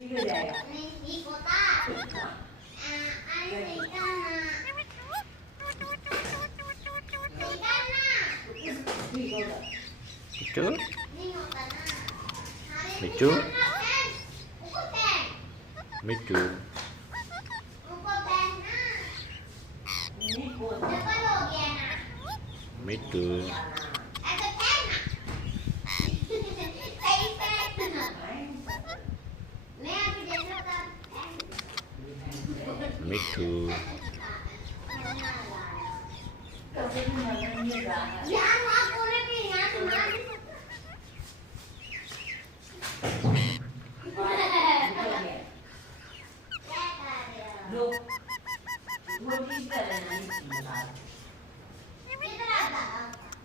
이거 돼요. 이거다. 알리잖아. 이거다. Micu, 이거잖아. Micu, 오빠 펜. Micu, 오빠 펜. 이거 내가 여기에나. Micu, 아그 펜. 이 펜. 내 앞에 내려가 펜. Micu. 까불면 이해가 안 가. 야,